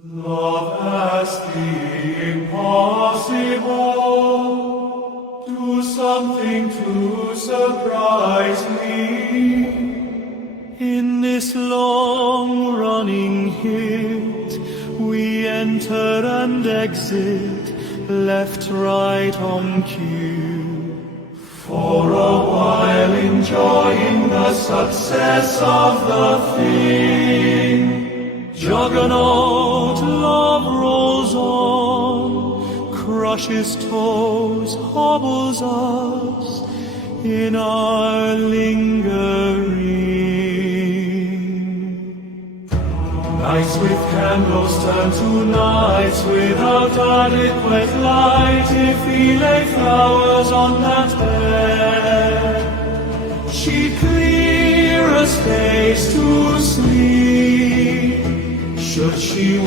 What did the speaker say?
Love as the impossible, do something to surprise me. In this long-running hit, we enter and exit, left, right on cue. For a while enjoying the success of the thing. Juggernaut love rolls on, crushes toes, hobbles us in our lingering. Nights with candles turn to nights without adequate light. If we lay flowers on that bed, she'd clear a space to sleep. Should she